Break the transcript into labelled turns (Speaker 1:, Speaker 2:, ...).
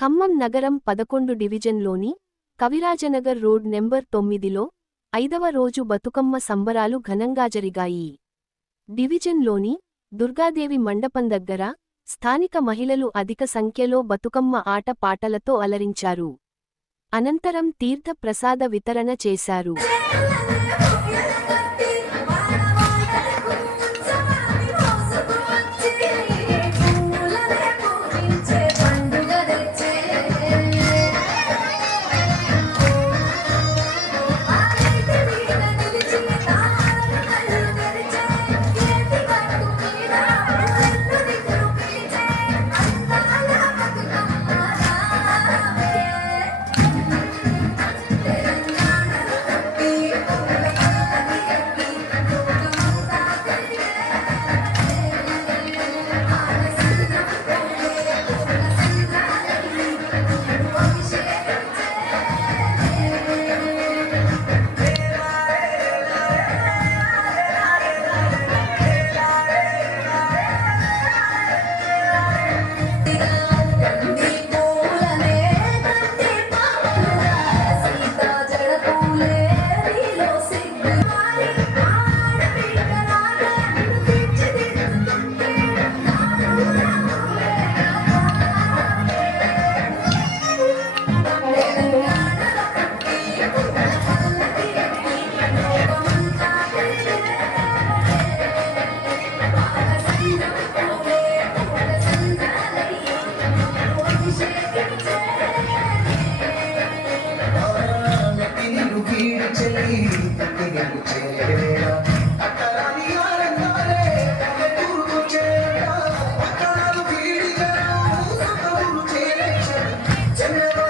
Speaker 1: ఖమ్మం నగరం పదకొండు డివిజన్లోని కవిరాజనగర్ రోడ్ నెంబర్ తొమ్మిదిలో ఐదవ రోజు బతుకమ్మ సంబరాలు ఘనంగా జరిగాయి. డివిజన్లోని దుర్గాదేవి మండపం దగ్గర స్థానిక మహిళలు అధిక సంఖ్యలో బతుకమ్మ ఆట పాటలతో అలరించారు. అనంతరం తీర్థ ప్రసాద వితరణ చేశారు. Thank you.